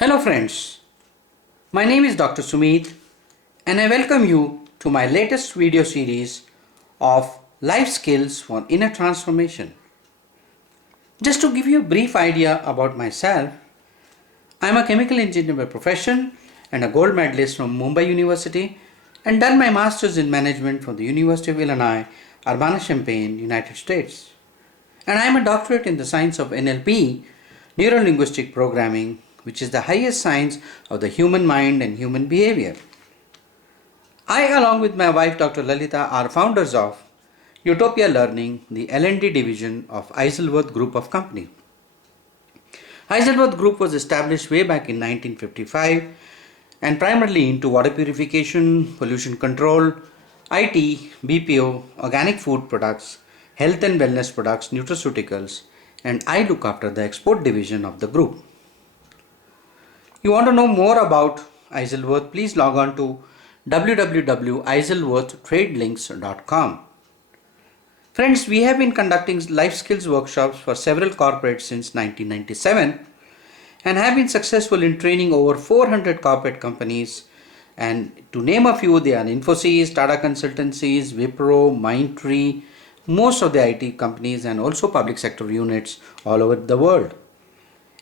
Hello friends, my name is Dr. SUMEET and I welcome you to my latest video series of life skills for inner transformation. Just to give you a brief idea about myself, I am a chemical engineer by profession and a gold medalist from Mumbai University and done my masters in management from the University of Illinois, Urbana-Champaign, United States. And I am a doctorate in the science of NLP, Neuro-Linguistic Programming, which is the highest science of the human mind and human behavior. I, along with my wife Dr. Lalita, are founders of Utopia Learning, the L&D division of Isleworth Group of Company. Isleworth Group was established way back in 1955 and primarily into water purification, pollution control, IT, BPO, organic food products, health and wellness products, nutraceuticals, and I look after the export division of the group. You want to know more about Isleworth, please log on to www.isleworthtradelinks.com. Friends, we have been conducting life skills workshops for several corporates since 1997 and have been successful in training over 400 corporate companies. And to name a few, they are Infosys, Tata Consultancies, Wipro, Mindtree, most of the IT companies and also public sector units all over the world,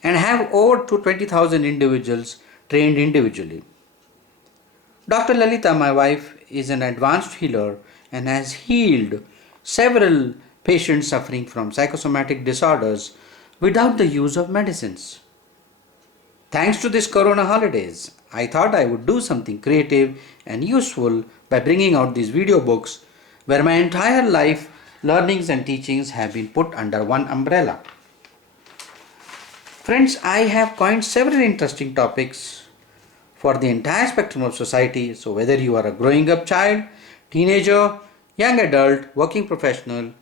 and have over 20,000 individuals trained individually. Dr. Lalita, my wife, is an advanced healer and has healed several patients suffering from psychosomatic disorders without the use of medicines. Thanks to this Corona holidays, I thought I would do something creative and useful by bringing out these video books where my entire life learnings and teachings have been put under one umbrella. Friends, I have coined several interesting topics for the entire spectrum of society. So whether you are a growing up child, teenager, young adult, working professional,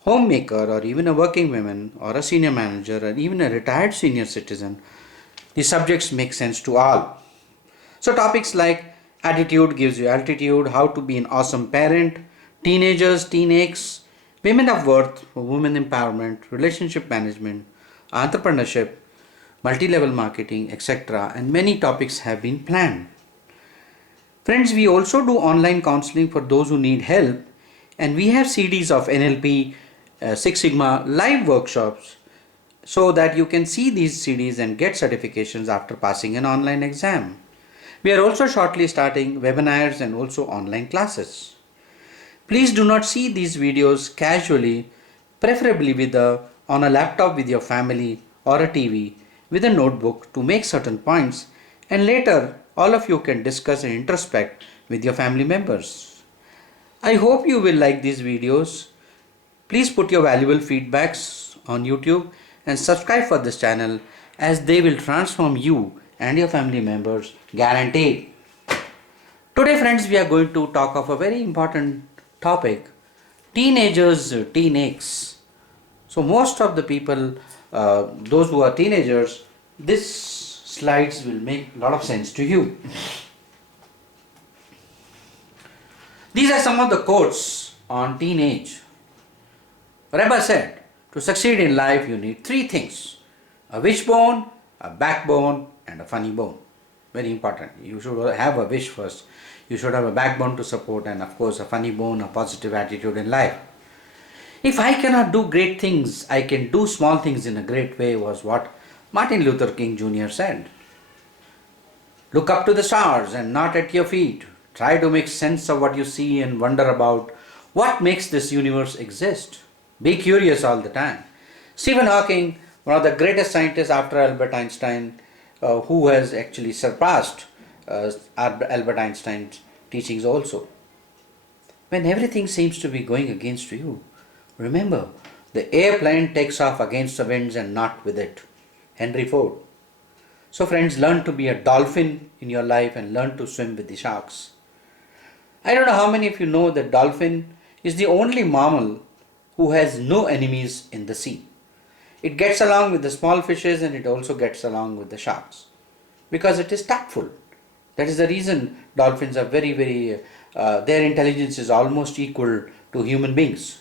homemaker, or even a working woman, or a senior manager, or even a retired senior citizen, the subjects make sense to all. So topics like attitude gives you altitude, how to be an awesome parent, teenagers, teenagers, women of worth, women empowerment, relationship management, entrepreneurship, multi-level marketing, etc. and many topics have been planned. Friends, we also do online counseling for those who need help, and we have CDs of NLP, Six Sigma live workshops so that you can see these CDs and get certifications after passing an online exam. We are also shortly starting webinars and also online classes. Please do not see these videos casually, preferably on a laptop with your family or a TV with a notebook to make certain points, and later all of you can discuss and introspect with your family members. I hope you will like these videos. Please put your valuable feedbacks on YouTube and subscribe for this channel, as they will transform you and your family members, guaranteed. Today friends, we are going to talk of a very important topic, teenagers, teenagers. So most of the people, those who are teenagers, this slides will make a lot of sense to you. These are some of the quotes on teenage. Rebbe said, to succeed in life you need three things: a wishbone, a backbone, and a funny bone. Very important. You should have a wish first. You should have a backbone to support, and of course a funny bone, a positive attitude in life. If I cannot do great things, I can do small things in a great way, was what Martin Luther King Jr. said. Look up to the stars and not at your feet. Try to make sense of what you see and wonder about what makes this universe exist. Be curious all the time. Stephen Hawking, one of the greatest scientists after Albert Einstein, who has actually surpassed Albert Einstein's teachings also. When everything seems to be going against you, remember, the airplane takes off against the winds and not with it. Henry Ford. So friends, learn to be a dolphin in your life and learn to swim with the sharks. I don't know how many of you know that dolphin is the only mammal who has no enemies in the sea. It gets along with the small fishes and it also gets along with the sharks because it is tactful. That is the reason dolphins are their intelligence is almost equal to human beings.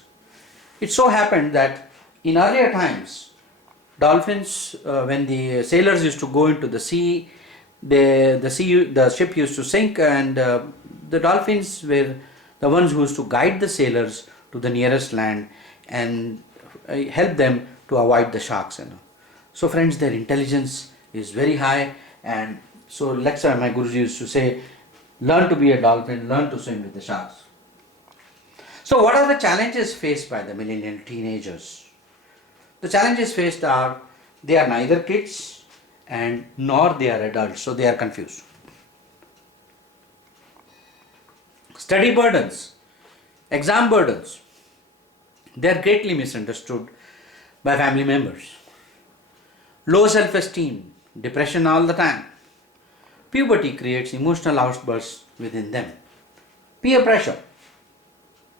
It so happened that in earlier times, Dolphins, when the sailors used to go into the sea, the ship used to sink, and the dolphins were the ones who used to guide the sailors to the nearest land and help them to avoid the sharks. So friends, their intelligence is very high, and so that's why my Guruji used to say, learn to be a dolphin, learn to swim with the sharks. So what are the challenges faced by the millennial teenagers? The challenges faced are, they are neither kids and nor they are adults, so they are confused. Study burdens, exam burdens, they are greatly misunderstood by family members. Low self-esteem, depression all the time. Puberty creates emotional outbursts within them. Peer pressure,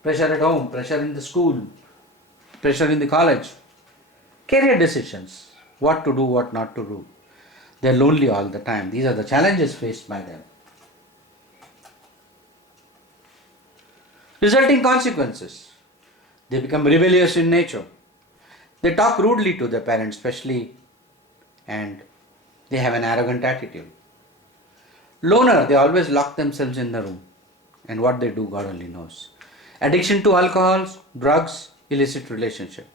pressure at home, pressure in the school, pressure in the college. Career decisions, what to do, what not to do. They are lonely all the time. These are the challenges faced by them. Resulting consequences, they become rebellious in nature. They talk rudely to their parents especially, and they have an arrogant attitude. Loner, they always lock themselves in the room, and what they do God only knows. Addiction to alcohol, drugs, illicit relationship.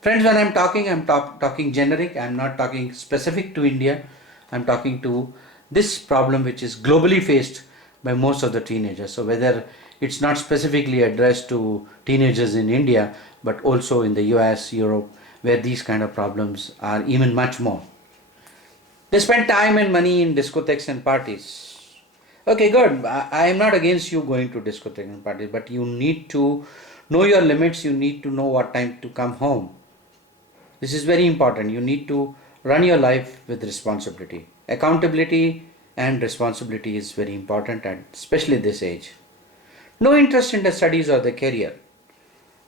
Friends, when I'm talking generic, I'm not talking specific to India. I'm talking to this problem which is globally faced by most of the teenagers. So whether it's not specifically addressed to teenagers in India, but also in the US, Europe, where these kind of problems are even much more. They spend time and money in discotheques and parties. Okay, good. I am not against you going to discotheques and parties, but you need to know your limits. You need to know what time to come home. This is very important. You need to run your life with responsibility. Accountability and responsibility is very important, and especially this age. No interest in the studies or the career.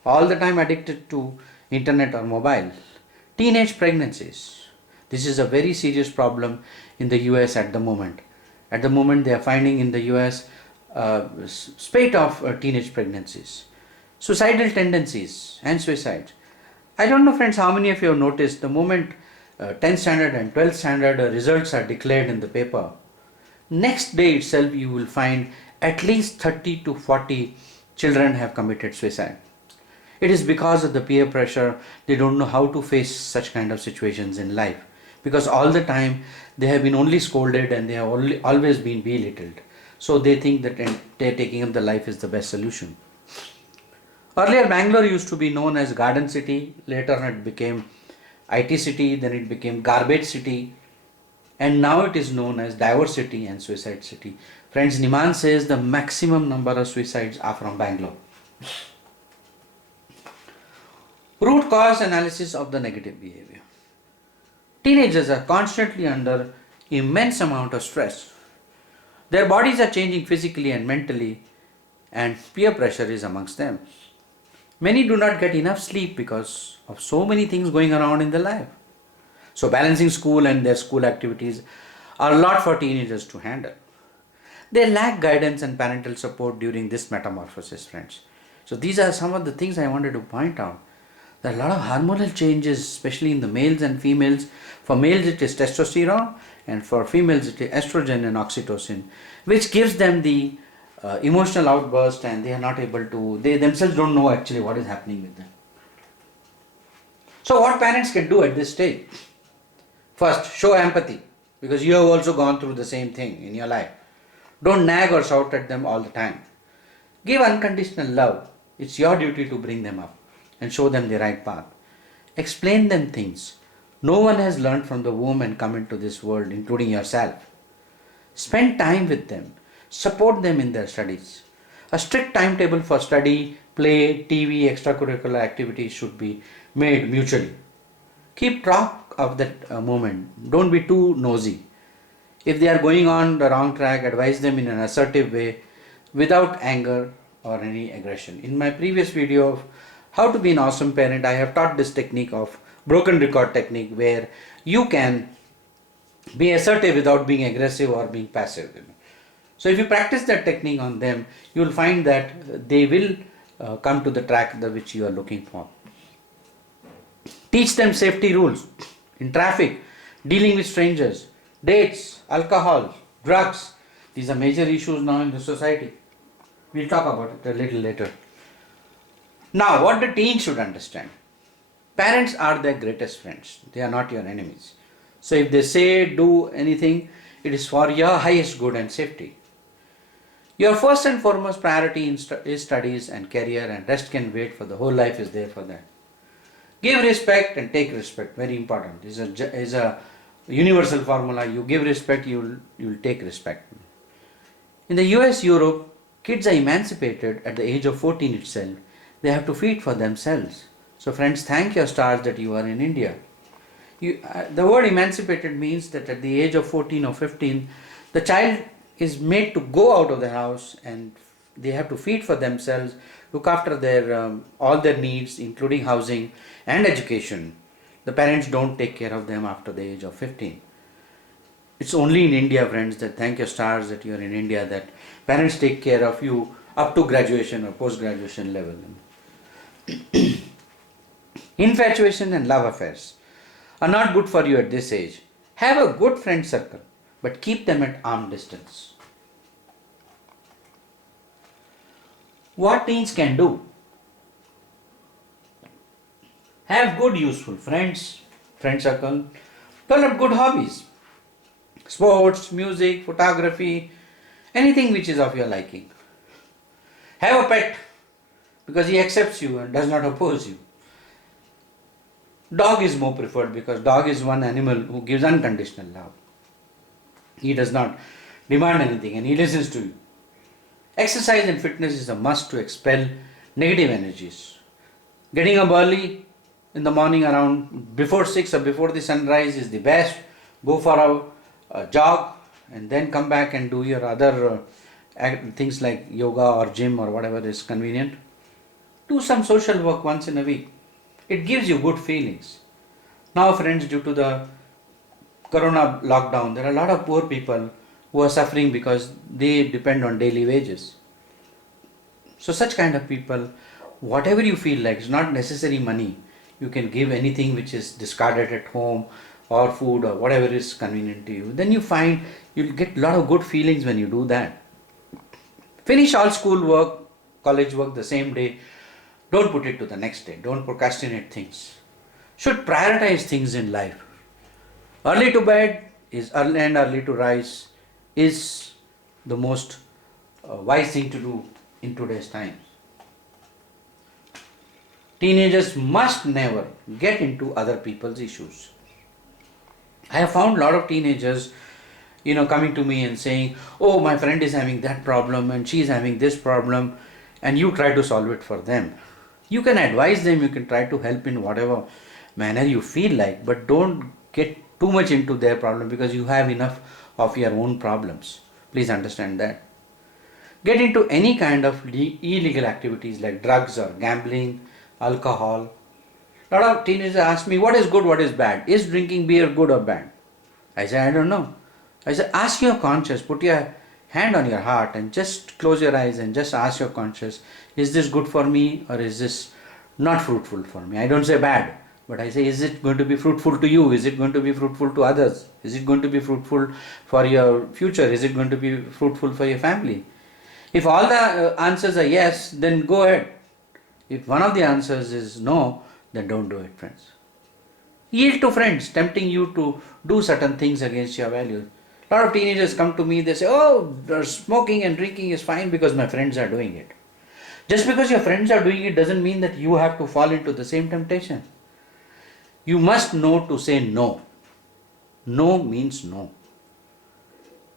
All the time addicted to internet or mobile. Teenage pregnancies. This is a very serious problem in the US at the moment. At the moment they are finding in the US spate of teenage pregnancies. Suicidal tendencies and suicide. I don't know friends how many of you have noticed the moment 10th standard and 12th standard results are declared in the paper, next day itself you will find at least 30 to 40 children have committed suicide. It is because of the peer pressure. They don't know how to face such kind of situations in life, because all the time they have been only scolded and they have always been belittled. So they think that taking up the life is the best solution. Earlier Bangalore used to be known as Garden City, later it became IT City, then it became Garbage City, and now it is known as Diversity and Suicide City. Friends, Niman says the maximum number of suicides are from Bangalore. Root cause analysis of the negative behavior. Teenagers are constantly under immense amount of stress. Their bodies are changing physically and mentally, and peer pressure is amongst them. Many do not get enough sleep because of so many things going around in their life. So balancing school and their school activities are a lot for teenagers to handle. They lack guidance and parental support during this metamorphosis, friends. So these are some of the things I wanted to point out. There are a lot of hormonal changes, especially in the males and females. For males it is testosterone, and for females it is estrogen and oxytocin, which gives them the emotional outburst, and they are not able to, they themselves don't know actually what is happening with them. So what parents can do at this stage? First, show empathy, because you have also gone through the same thing in your life. Don't nag or shout at them all the time. Give unconditional love. It's your duty to bring them up and show them the right path. Explain them things. No one has learned from the womb and come into this world, including yourself. Spend time with them. Support them in their studies. A strict timetable for study, play, TV, extracurricular activities should be made mutually. Keep track of that moment. Don't be too nosy. If they are going on the wrong track, advise them in an assertive way without anger or any aggression. In my previous video of how to be an awesome parent, I have taught this technique of broken record technique, where you can be assertive without being aggressive or being passive. So if you practice that technique on them, you will find that they will come to the track which you are looking for. Teach them safety rules. In traffic, dealing with strangers, dates, alcohol, drugs. These are major issues now in the society. We'll talk about it a little later. Now, what the teens should understand. Parents are their greatest friends. They are not your enemies. So if they say do anything, it is for your highest good and safety. Your first and foremost priority is studies and career, and rest can wait, for the whole life is there for that. Give respect and take respect. Very important. This is a universal formula. You give respect, you will take respect. In the US, Europe, kids are emancipated at the age of 14 itself. They have to feed for themselves. So friends, thank your stars that you are in India. The word emancipated means that at the age of 14 or 15, the child is made to go out of the house and they have to feed for themselves, look after their all their needs, including housing and education. The parents don't take care of them after the age of 15. It's only in India, friends, that thank your stars that you are in India, that parents take care of you up to graduation or post-graduation level. Infatuation and love affairs are not good for you at this age. Have a good friend circle, but keep them at arm distance. What teens can do? Have good useful friends, friend circle, develop good hobbies, sports, music, photography, anything which is of your liking. Have a pet because he accepts you and does not oppose you. Dog is more preferred because dog is one animal who gives unconditional love. He does not demand anything and he listens to you. Exercise and fitness is a must to expel negative energies. Getting up early in the morning around before 6 or before the sunrise is the best. Go for a jog and then come back and do your other things like yoga or gym or whatever is convenient. Do some social work once in a week. It gives you good feelings. Now friends, due to the corona lockdown, there are a lot of poor people who are suffering because they depend on daily wages. So such kind of people, whatever you feel like, it's not necessary money. You can give anything which is discarded at home or food or whatever is convenient to you. Then you find you'll get a lot of good feelings when you do that. Finish all school work, college work the same day. Don't put it to the next day. Don't procrastinate things. Should prioritize things in life. Early to bed is early and early to rise is the most wise thing to do in today's times. Teenagers must never get into other people's issues. I have found a lot of teenagers, coming to me and saying, oh, my friend is having that problem and she's having this problem, and you try to solve it for them. You can advise them, you can try to help in whatever manner you feel like, but don't get too much into their problem because you have enough of your own problems. Please understand that. Get into any kind of illegal activities like drugs or gambling, alcohol. A lot of teenagers ask me, what is good, what is bad? Is drinking beer good or bad? I say, I don't know. I say, ask your conscience, put your hand on your heart and just close your eyes and just ask your conscience, is this good for me or is this not fruitful for me? I don't say bad, but I say, is it going to be fruitful to you? Is it going to be fruitful to others? Is it going to be fruitful for your future? Is it going to be fruitful for your family? If all the answers are yes, then go ahead. If one of the answers is no, then don't do it, friends. Yield to friends tempting you to do certain things against your values. A lot of teenagers come to me, they say, oh, smoking and drinking is fine because my friends are doing it. Just because your friends are doing it doesn't mean that you have to fall into the same temptation. You must know to say no. No means no.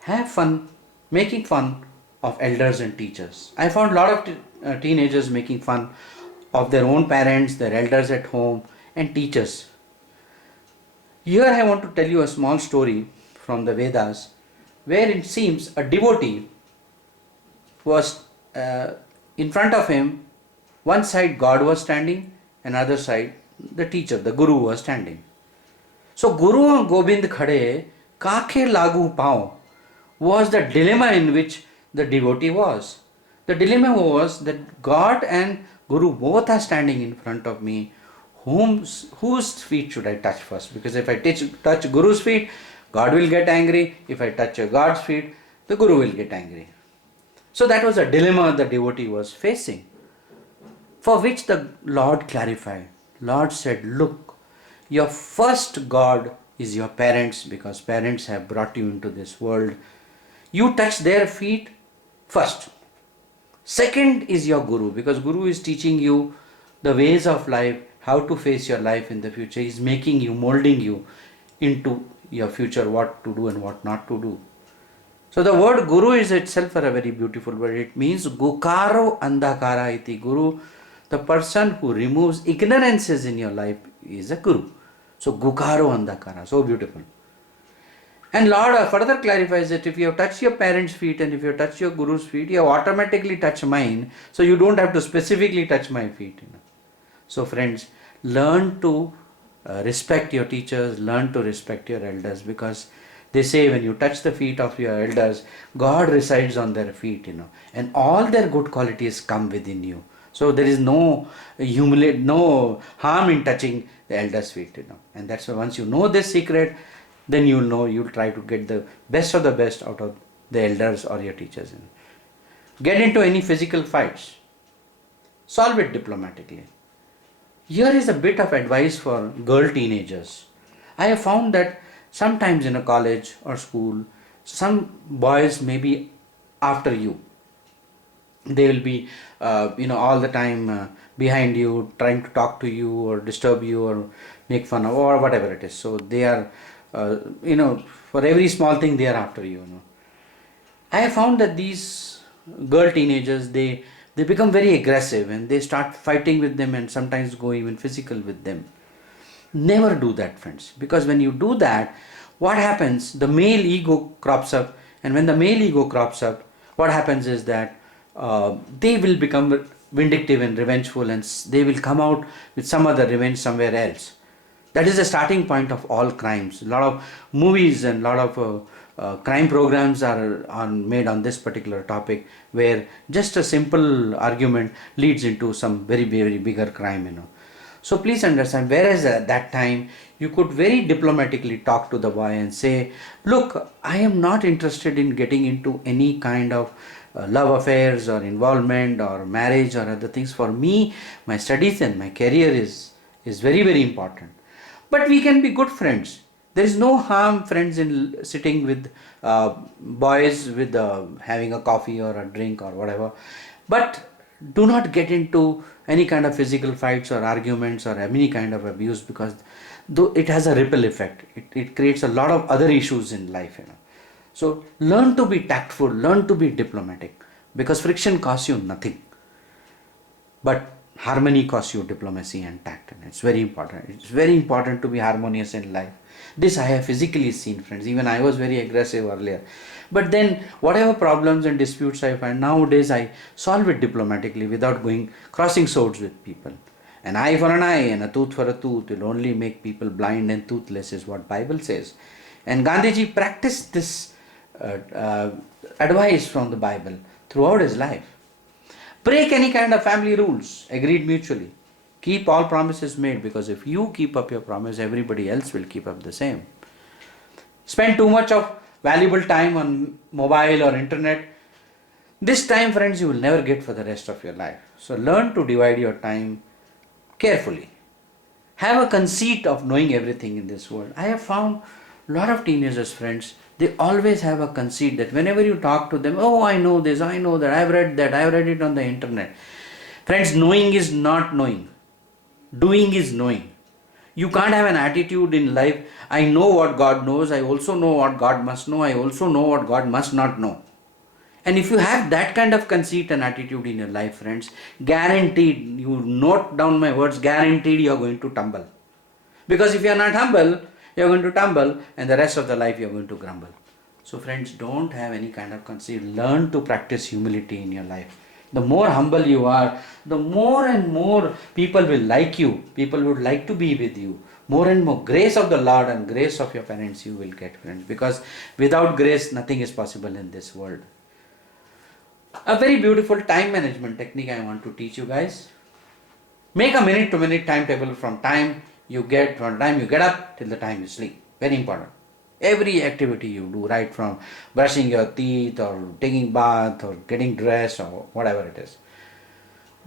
Have fun making fun of elders and teachers. I found a lot of teenagers making fun of their own parents, their elders at home, and teachers. Here I want to tell you a small story from the Vedas, where it seems a devotee was in front of him, one side God was standing, another side the teacher, the Guru was standing. So Guru and Gobind Khade, Kakhe Lagu Pao, was the dilemma in which the devotee was. The dilemma was that God and Guru both are standing in front of me. whose feet should I touch first? Because if I touch Guru's feet, God will get angry. If I touch God's feet, the Guru will get angry. So that was a dilemma the devotee was facing, for which the Lord clarified. Lord said, look, your first God is your parents, because parents have brought you into this world. You touch their feet first. Second is your Guru, because Guru is teaching you the ways of life, how to face your life in the future. He is making you, molding you into your future, what to do and what not to do. So the word Guru is itself a very beautiful word. It means Gukaro Andhakara iti. Guru, the person who removes ignorances in your life, is a Guru. So Gukaro Andhakara, so beautiful. And Lord further clarifies that if you have touched your parents' feet and if you have touched your Guru's feet, you have automatically touched mine. So you don't have to specifically touch my feet. So friends, learn to respect your teachers, learn to respect your elders, because they say when you touch the feet of your elders, God resides on their feet, and all their good qualities come within you. So there is no harm in touching the elders' feet, and that's why once you know this secret, then you'll try to get the best of the best out of the elders or your teachers. Get into any physical fights, solve it diplomatically. Here is a bit of advice for girl teenagers. I have found that sometimes in a college or school, some boys may be after you. They will be, all the time behind you, trying to talk to you or disturb you or make fun of, or whatever it is. So they are, for every small thing they are after you. I have found that these girl teenagers, they become very aggressive and they start fighting with them and sometimes go even physical with them. Never do that, friends, because when you do that, what happens? The male ego crops up, and when the male ego crops up, what happens is that they will become vindictive and revengeful, and they will come out with some other revenge somewhere else. That is the starting point of all crimes. A lot of movies and a lot of crime programs are made on this particular topic, where just a simple argument leads into some very, very bigger crime, So please understand, whereas at that time you could very diplomatically talk to the boy and say, look, I am not interested in getting into any kind of love affairs or involvement or marriage or other things. For me, my studies and my career is very, very important. But we can be good friends. There is no harm, friends, in sitting with boys with having a coffee or a drink or whatever. But do not get into any kind of physical fights or arguments or any kind of abuse, because though it has a ripple effect, it creates a lot of other issues in life. So learn to be tactful, learn to be diplomatic, because friction costs you nothing, but harmony costs you diplomacy and tact, and it's very important. It's very important to be harmonious in life. This I have physically seen, friends. Even I was very aggressive earlier, but then whatever problems and disputes I find nowadays, I solve it diplomatically without crossing swords with people. An eye for an eye and a tooth for a tooth will only make people blind and toothless, is what Bible says. And Gandhiji practiced this advice from the Bible throughout his life. Break any kind of family rules, agreed mutually. Keep all promises made, because if you keep up your promise, everybody else will keep up the same. Spend too much of valuable time on mobile or internet. This time, friends, you will never get for the rest of your life. So learn to divide your time carefully. Have a conceit of knowing everything in this world. I have found a lot of teenagers, friends, they always have a conceit that whenever you talk to them, oh, I know this, I know that, I've read it on the internet. Friends, knowing is not knowing. Doing is knowing. You can't have an attitude in life, I know what God knows, I also know what God must know, I also know what God must not know. And if you have that kind of conceit and attitude in your life, friends, guaranteed, you note down my words, guaranteed you are going to tumble. Because if you are not humble, you are going to tumble, and the rest of the life you are going to grumble. So friends, don't have any kind of conceit. Learn to practice humility in your life. The more humble you are, the more and more people will like you. People would like to be with you. More and more grace of the Lord and grace of your parents you will get, friends. Because without grace, nothing is possible in this world. A very beautiful time management technique I want to teach you guys. Make a minute to minute timetable from time you get up till the time you sleep. Very important. Every activity you do, right from brushing your teeth or taking bath or getting dressed or whatever it is.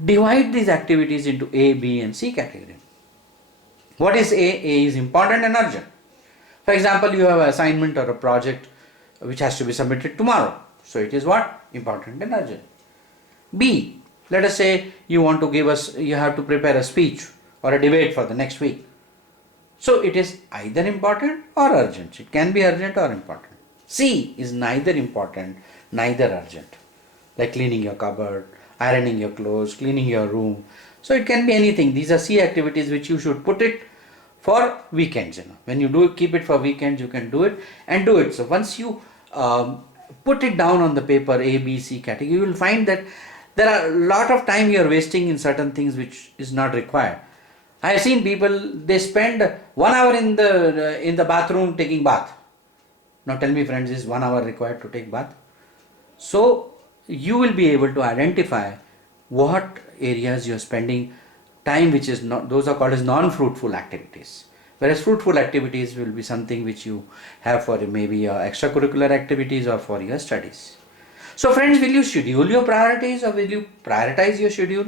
Divide these activities into A, B and C category. What is A? A is important and urgent. For example, you have an assignment or a project which has to be submitted tomorrow. So it is what? Important and urgent. B, let us say you have to prepare a speech or a debate for the next week. So it is either important or urgent. It can be urgent or important. C is neither important, neither urgent. Like cleaning your cupboard, ironing your clothes, cleaning your room. So it can be anything. These are C activities which you should put it for weekends. When you keep it for weekends, you can do it and do it. So once you put it down on the paper, A, B, C category, you will find that there are a lot of time you are wasting in certain things which is not required. I have seen people, they spend 1 hour in the bathroom taking bath. Now tell me friends, is 1 hour required to take bath? So you will be able to identify what areas you are spending time which is not, those are called as non-fruitful activities. Whereas fruitful activities will be something which you have for maybe your extracurricular activities or for your studies. So friends, will you schedule your priorities or will you prioritize your schedule?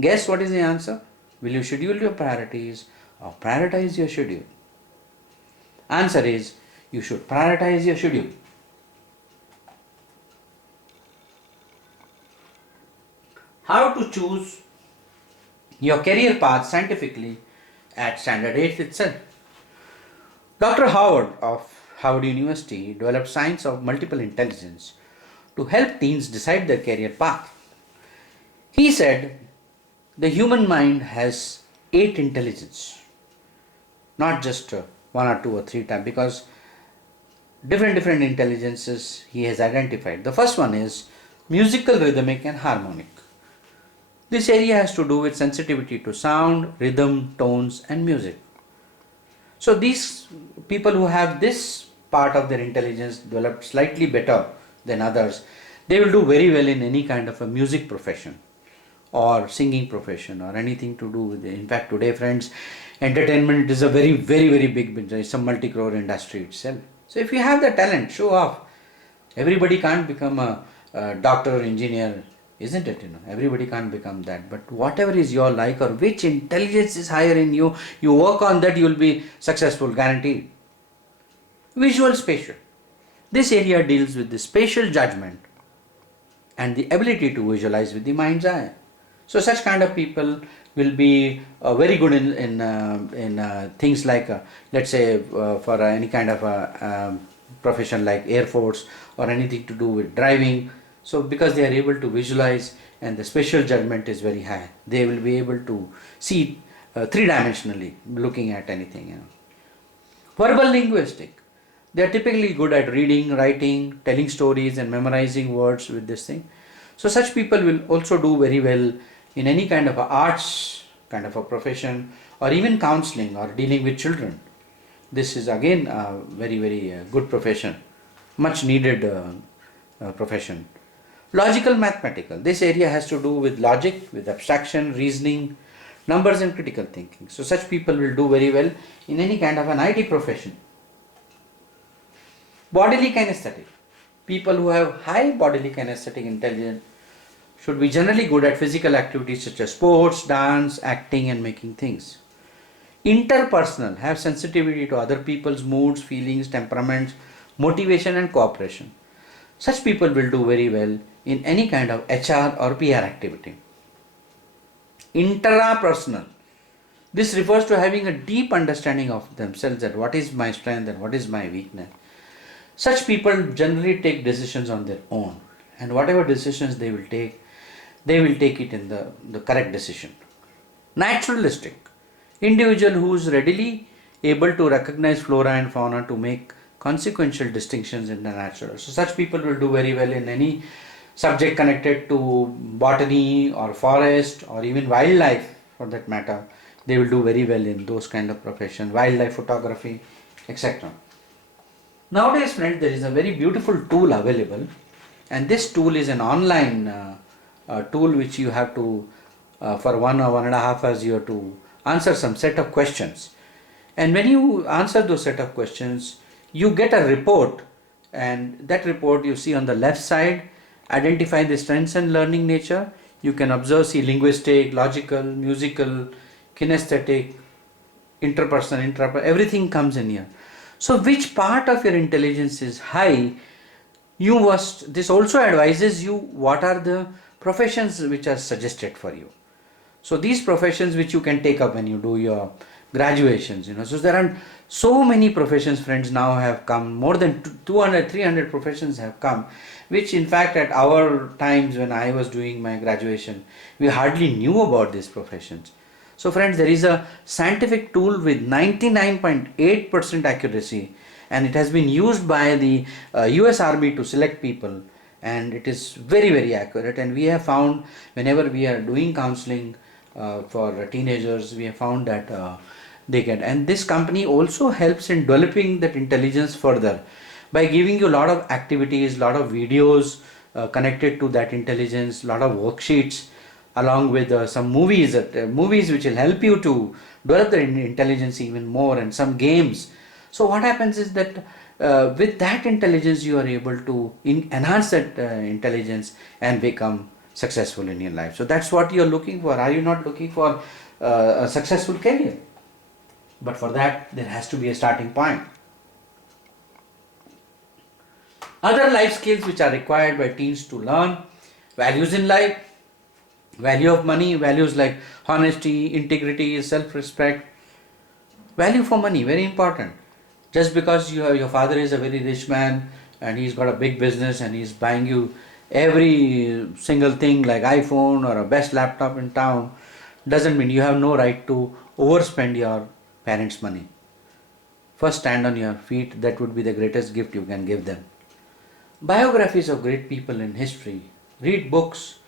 Guess what is the answer? Will you schedule your priorities or prioritize your schedule? Answer is, you should prioritize your schedule. How to choose your career path scientifically at Standard 8 itself. Dr. Howard of Howard University developed science of multiple intelligence to help teens decide their career path. He said the human mind has 8 intelligence, not just 1 or 2 or 3 times, because different intelligences he has identified. The first one is musical, rhythmic and harmonic. This area has to do with sensitivity to sound, rhythm, tones and music. So these people who have this part of their intelligence developed slightly better than others, they will do very well in any kind of a music profession or singing profession or anything to do with it. In fact, today friends, entertainment is a very big business. It's a multi-crore industry itself. So if you have the talent, show off. Everybody can't become a doctor or engineer, isn't it? Everybody can't become that. But whatever is your like or which intelligence is higher in you, you work on that, you will be successful, guaranteed. Visual spatial. This area deals with the spatial judgment and the ability to visualize with the mind's eye. So such kind of people will be very good in things like, let's say for any kind of a profession like Air Force or anything to do with driving. So because they are able to visualize and the spatial judgment is very high, they will be able to see three-dimensionally looking at anything. Verbal linguistic. They are typically good at reading, writing, telling stories and memorizing words with this thing. So such people will also do very well in any kind of a arts kind of a profession or even counseling or dealing with children. This is again a very good profession, much needed profession. Logical mathematical. This area has to do with logic, with abstraction, reasoning, numbers and critical thinking. So such people will do very well in any kind of an IT profession. Bodily kinesthetic. People who have high bodily kinesthetic intelligence should be generally good at physical activities such as sports, dance, acting and making things. Interpersonal, have sensitivity to other people's moods, feelings, temperaments, motivation and cooperation. Such people will do very well in any kind of HR or PR activity. Intrapersonal. This refers to having a deep understanding of themselves, that what is my strength and what is my weakness. Such people generally take decisions on their own, and whatever decisions they will take it in the correct decision. Naturalistic. Individual who is readily able to recognize flora and fauna to make consequential distinctions in the natural. So such people will do very well in any subject connected to botany or forest or even wildlife for that matter. They will do very well in those kind of professions, wildlife photography, etc. Nowadays friends, there is a very beautiful tool available, and this tool is an online tool which you have to for 1 or 1.5 hours you have to answer some set of questions. And when you answer those set of questions, you get a report, and that report you see on the left side, identify the strengths and learning nature. You can observe, see linguistic, logical, musical, kinesthetic, interpersonal, everything comes in here. So which part of your intelligence is high, this also advises you what are the professions which are suggested for you. So these professions which you can take up when you do your graduations, so there are so many professions, friends, now have come. More than 200, 300 professions have come, which in fact at our times when I was doing my graduation, we hardly knew about these professions. So friends, there is a scientific tool with 99.8% accuracy, and it has been used by the US Army to select people, and it is very, very accurate. And we have found, whenever we are doing counseling for teenagers, we have found that they get, and this company also helps in developing that intelligence further by giving you a lot of activities, lot of videos connected to that intelligence, lot of worksheets, along with some movies which will help you to develop the intelligence even more, and some games. So what happens is that with that intelligence you are able to enhance that intelligence and become successful in your life. So that's what you are looking for. Are you not looking for a successful career? But for that there has to be a starting point. Other life skills which are required by teens to learn: values in life, value of money, values like honesty, integrity, self-respect. Value for money, very important. Just because your father is a very rich man and he's got a big business and he's buying you every single thing like iPhone or a best laptop in town, doesn't mean you have no right to overspend your parents' money. First, stand on your feet. That would be the greatest gift you can give them. Biographies of great people in history. Read books.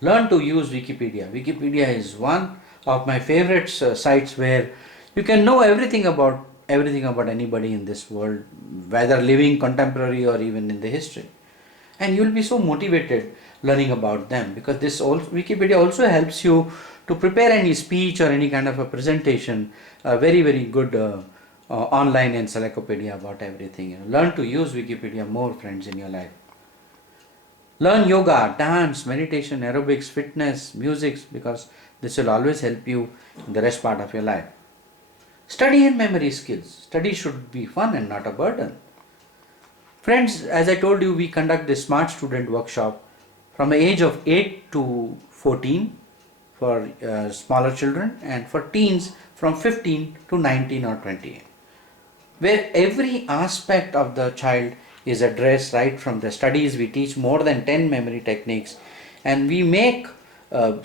Learn to use Wikipedia. Wikipedia is one of my favorite sites where you can know everything about anybody in this world, whether living, contemporary, or even in the history. And you will be so motivated learning about them, because Wikipedia also helps you to prepare any speech or any kind of a presentation. A very, very good online encyclopedia about everything. Learn to use Wikipedia more, friends, in your life. Learn yoga, dance, meditation, aerobics, fitness, music, because this will always help you in the rest part of your life. Study and memory skills. Study should be fun and not a burden. Friends, as I told you, we conduct this Smart Student Workshop from the age of 8 to 14 for smaller children, and for teens from 15 to 19 or 20, where every aspect of the child is addressed. Right from the studies, we teach more than 10 memory techniques, and we make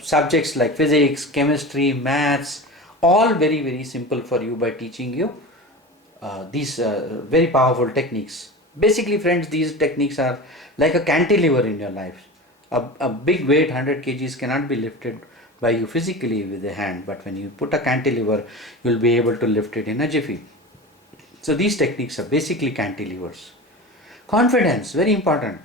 subjects like physics, chemistry, maths, all very, very simple for you by teaching you these very powerful techniques. Basically, friends, these techniques are like a cantilever in your life. A big weight, 100 kgs, cannot be lifted by you physically with the hand, but when you put a cantilever, you will be able to lift it in a jiffy. So these techniques are basically cantilevers. Confidence, very important.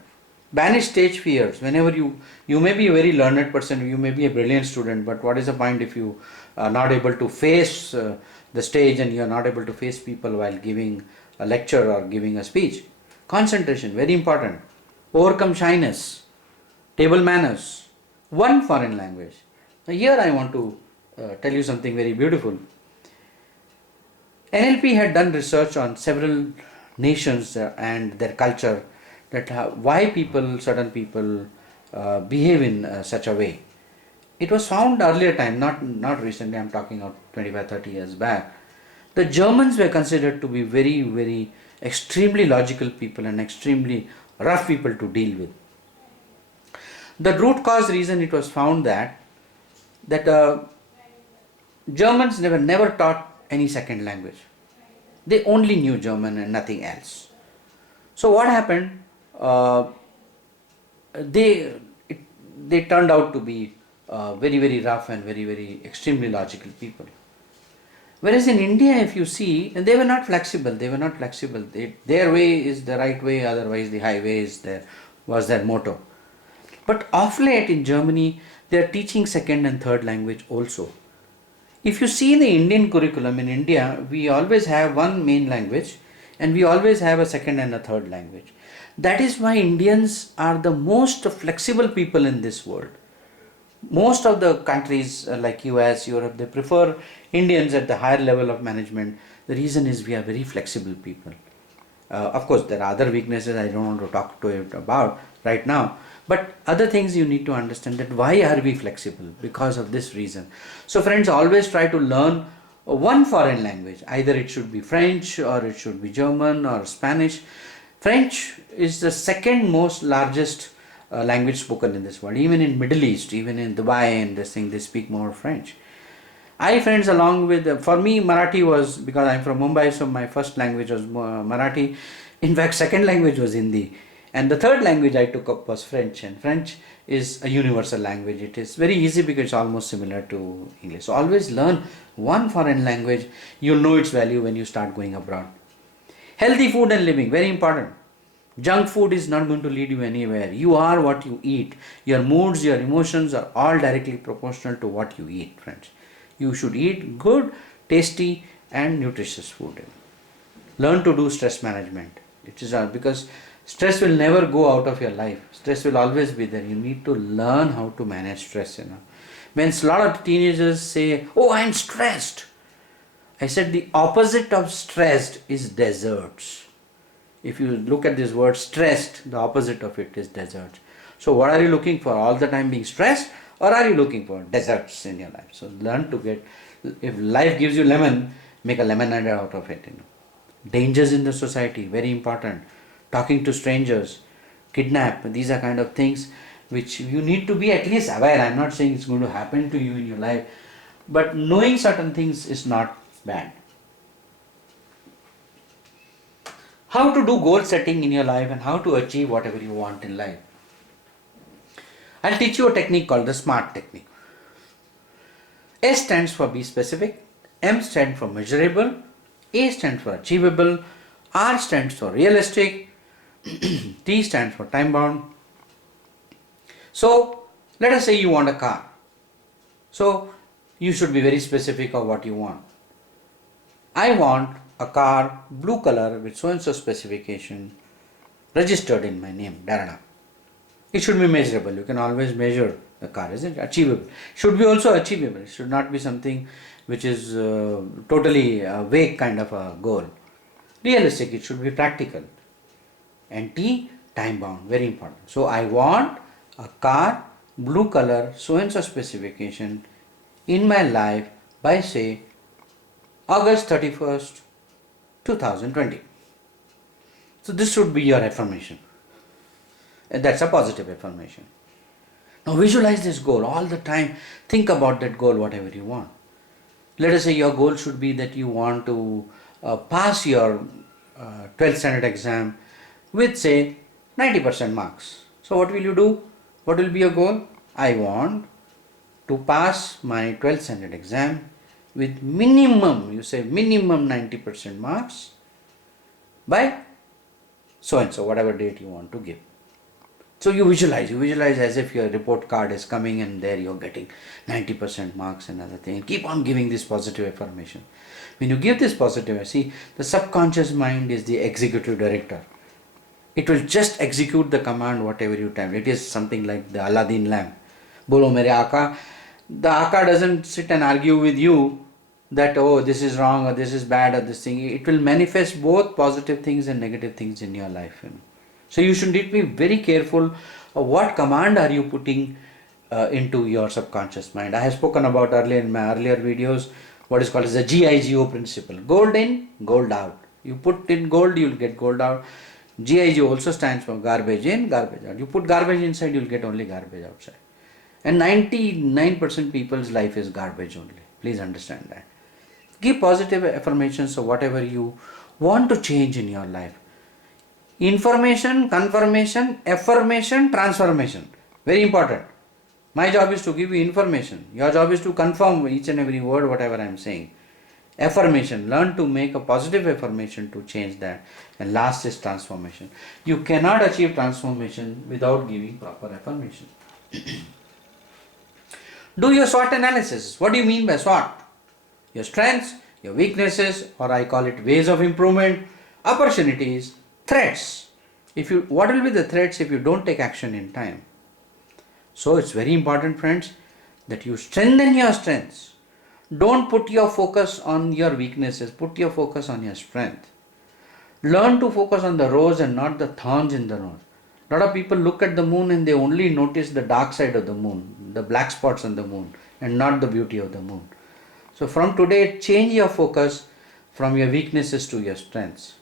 Banish stage fears. Whenever you may be a very learned person, you may be a brilliant student, but what is the point if you are not able to face the stage, and you are not able to face people while giving a lecture or giving a speech? Concentration, very important. Overcome shyness. Table manners. One foreign language. Now here I want to tell you something very beautiful. NLP had done research on several nations and their culture, that why certain people behave in such a way. It was found earlier time, not recently, I'm talking of 25-30 years back. The Germans were considered to be very, very extremely logical people and extremely rough people to deal with. The root cause reason, it was found that Germans never taught any second language. They only knew German and nothing else. So what happened? They turned out to be very, very rough and very, very extremely logical people. Whereas in India, if you see, they were not flexible. Their way is the right way, otherwise the highway was their motto. But of late in Germany, they are teaching second and third language also. If you see the Indian curriculum in India, we always have one main language and we always have a second and a third language. That is why Indians are the most flexible people in this world. Most of the countries like US, Europe, they prefer Indians at the higher level of management. The reason is we are very flexible people. Of course, there are other weaknesses I don't want to talk to you about right now. But other things you need to understand, that why are we flexible? Because of this reason. So friends, always try to learn one foreign language. Either it should be French or it should be German or Spanish. French is the second most largest language spoken in this world. Even in Middle East, even in Dubai and this thing, they speak more French. Friends, along with, for me, Marathi was, because I'm from Mumbai, so my first language was Marathi. In fact, second language was Hindi. And the third language I took up was French. And French is a universal language. It is very easy because it's almost similar to English. So always learn one foreign language. You'll know its value when you start going abroad. Healthy food and living, very important. Junk food is not going to lead you anywhere. You are what you eat. Your moods, your emotions are all directly proportional to what you eat, friends. You should eat good, tasty and nutritious food. Learn to do stress management. It is because stress will never go out of your life. Stress will always be there. You need to learn how to manage stress. When a lot of teenagers say, "Oh, I'm stressed," I said the opposite of stressed is deserts. If you look at this word stressed, the opposite of it is deserts. So what are you looking for? All the time being stressed, or are you looking for deserts in your life? So learn to get, if life gives you lemon, make a lemonade out of it. Dangers in the society, very important. Talking to strangers, kidnap, these are kind of things which you need to be at least aware. I'm not saying it's going to happen to you in your life, but knowing certain things is not bad. How to do goal setting in your life and how to achieve whatever you want in life. I'll teach you a technique called the SMART technique. S stands for be specific, M stands for measurable, A stands for achievable, R stands for realistic, T stands for time bound. So let us say you want a car. So you should be very specific of what you want. I want a car, blue color with so and so specification, registered in my name, Dharana. It should be measurable. You can always measure the car, isn't it? Achievable. Should be also achievable. It should not be something which is totally vague kind of a goal. Realistic. It should be practical. And T, time bound. Very important. So I want a car, blue color, so and so specification in my life by say August 31st, 2020. So this should be your affirmation. And that's a positive affirmation. Now visualize this goal all the time. Think about that goal, whatever you want. Let us say your goal should be that you want to pass your 12th standard exam with say 90% marks. So what will you do? What will be your goal? I want to pass my 12th standard exam with minimum, you say minimum 90% marks by so and so, whatever date you want to give. So you visualize as if your report card is coming and there you're getting 90% marks and other thing. Keep on giving this positive affirmation. When you give this positive, see, the subconscious mind is the executive director. It will just execute the command whatever you tell. It is something like the Aladdin lamp. Bolo mere Aka. The Aka doesn't sit and argue with you that, oh, this is wrong or this is bad or this thing. It will manifest both positive things and negative things in your life. So you should need to be very careful of what command are you putting into your subconscious mind. I have spoken about earlier in my earlier videos what is called as the GIGO principle. Gold in, gold out. You put in gold, you will get gold out. GIGO also stands for garbage in, garbage out. You put garbage inside, you will get only garbage outside. And 99% people's life is garbage only. Please understand that. Give positive affirmations of whatever you want to change in your life. Information, confirmation, affirmation, transformation. Very important. My job is to give you information. Your job is to confirm each and every word, whatever I am saying. Affirmation. Learn to make a positive affirmation to change that. And last is transformation. You cannot achieve transformation without giving proper affirmation. Do your SWOT analysis. What do you mean by SWOT? Your strengths, your weaknesses, or I call it ways of improvement, opportunities, threats. What will be the threats if you don't take action in time? So it's very important, friends, that you strengthen your strengths. Don't put your focus on your weaknesses, put your focus on your strength. Learn to focus on the rose and not the thorns in the rose. A lot of people look at the moon and they only notice the dark side of the moon, the black spots on the moon, and not the beauty of the moon. So from today, change your focus from your weaknesses to your strengths.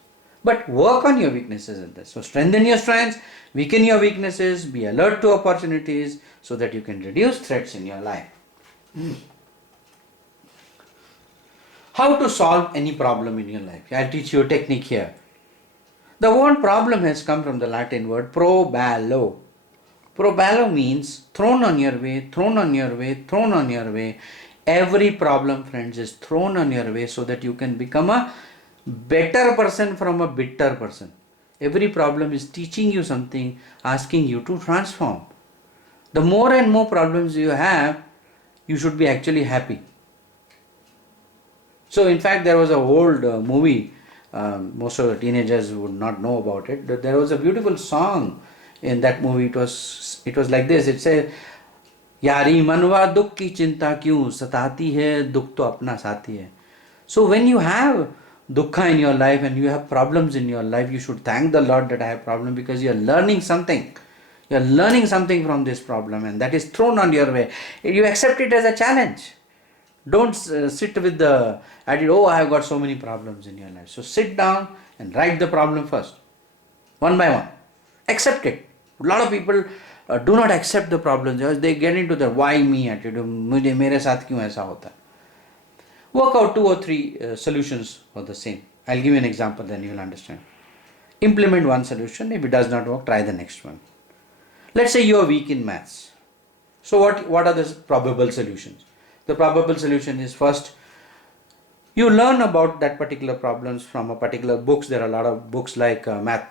But work on your weaknesses in this. So strengthen your strengths, weaken your weaknesses, be alert to opportunities so that you can reduce threats in your life. How to solve any problem in your life? I'll teach you a technique here. The word problem has come from the Latin word PROBABLE. PROBABLE means thrown on your way, thrown on your way, thrown on your way. Every problem, friends, is thrown on your way so that you can become a better person from a bitter person. Every problem is teaching you something, asking you to transform. The more and more problems you have, you should be actually happy. So in fact, there was an old movie, most of the teenagers would not know about it. There was a beautiful song in that movie. It was like this. It said, यारी मनवा दुख की चिंता क्यों सताती है, दुख तो अपना साथी है. So when you have dukkha in your life and you have problems in your life, you should thank the Lord that I have problem, because you are learning something. You are learning something from this problem, and that is thrown on your way. You accept it as a challenge. Don't sit with the attitude, oh, I have got so many problems in your life. So sit down and write the problem first, one by one. Accept it. A lot of people do not accept the problems. They get into the why me attitude. मुझे मेरे साथ क्यों ऐसा होता है? Work out 2 or 3 solutions for the same. I'll give you an example, then you will understand. Implement one solution. If it does not work, try the next one. Let's say you are weak in maths. So what are the probable solutions? The probable solution is, first, you learn about that particular problems from a particular books. There are a lot of books like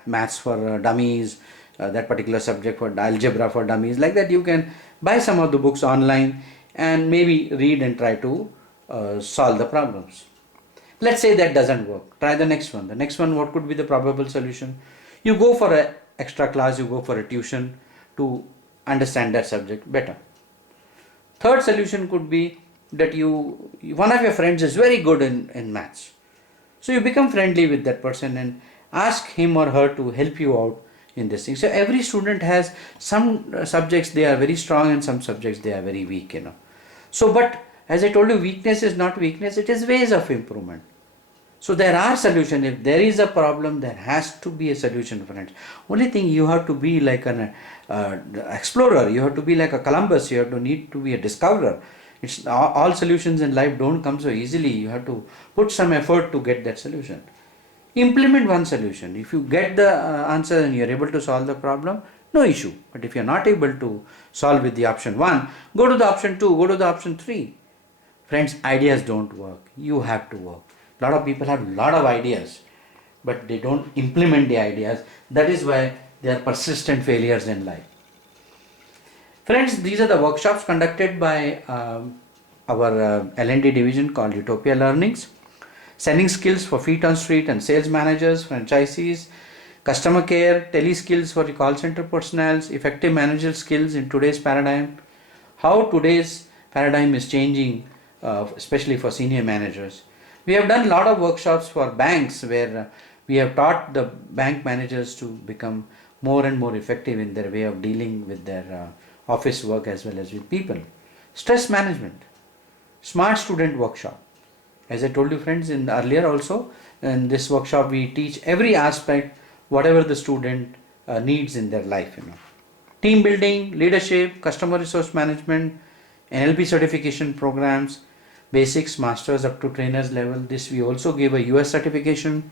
maths for dummies, that particular subject for algebra for dummies. Like that, you can buy some of the books online and maybe read and try to solve the problems. Let's say that doesn't work. Try the next one. The next one, what could be the probable solution? You go for an extra class, you go for a tuition to understand that subject better. Third solution could be that one of your friends is very good in maths. So you become friendly with that person and ask him or her to help you out in this thing. So every student has some subjects they are very strong and some subjects they are very weak, So, but as I told you, weakness is not weakness, it is ways of improvement. So there are solutions. If there is a problem, there has to be a solution, friends. Only thing, you have to be like an explorer. You have to be like a Columbus. You have to need to be a discoverer. It's all solutions in life don't come so easily. You have to put some effort to get that solution. Implement one solution. If you get the answer and you're able to solve the problem, no issue. But if you're not able to solve with the option 1, go to the option 2, go to the option 3. Friends, ideas don't work. You have to work. A lot of people have a lot of ideas, but they don't implement the ideas. That is why they are persistent failures in life. Friends, these are the workshops conducted by our L&D division called utopialearnins. Selling skills for feet on street and sales managers, franchisees, customer care, tele skills for the call center personnel, effective managerial skills in today's paradigm. How today's paradigm is changing, especially for senior managers. We have done a lot of workshops for banks where we have taught the bank managers to become more and more effective in their way of dealing with their office work as well as with people. Stress management, smart student workshop. As I told you, friends, in earlier also, in this workshop we teach every aspect, whatever the student needs in their life. Team building, leadership, customer resource management, NLP certification programs, basics, masters up to trainers level. This we also give a US certification.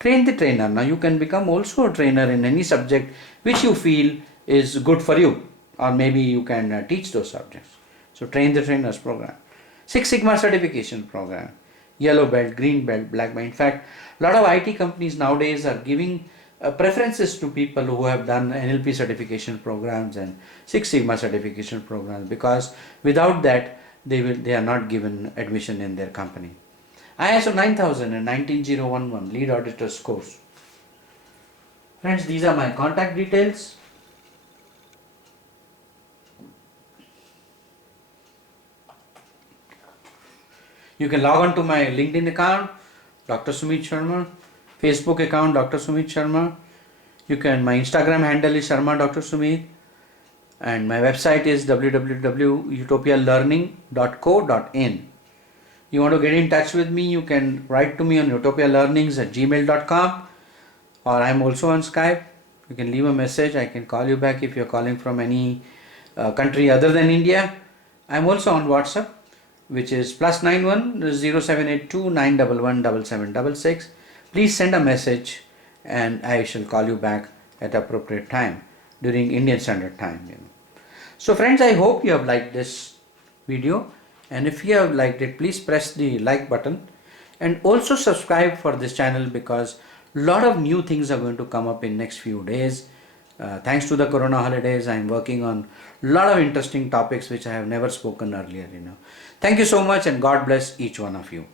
Train the trainer. Now you can become also a trainer in any subject which you feel is good for you, or maybe you can teach those subjects. So train the trainers program. Six Sigma certification program. Yellow belt, green belt, black belt. In fact, a lot of IT companies nowadays are giving preferences to people who have done NLP certification programs and Six Sigma certification programs, because without that they are not given admission in their company. ISO 9000 and 19011 lead auditors course. Friends, these are my contact details. You can log on to my LinkedIn account, Dr. SUMEET Sharma, Facebook account, Dr. SUMEET Sharma. My Instagram handle is Sharma Dr. SUMEET, and my website is www.utopialearning.co.in. You want to get in touch with me, you can write to me on utopialearnins@gmail.com, or I'm also on Skype. You can leave a message, I can call you back if you're calling from any country other than India. I'm also on WhatsApp, which is +91 0782 911 7766. Please send a message and I shall call you back at appropriate time during Indian Standard Time. So friends, I hope you have liked this video, and if you have liked it, please press the like button and also subscribe for this channel, because a lot of new things are going to come up in next few days. Thanks to the Corona holidays, I am working on a lot of interesting topics which I have never spoken earlier. Thank you so much, and God bless each one of you.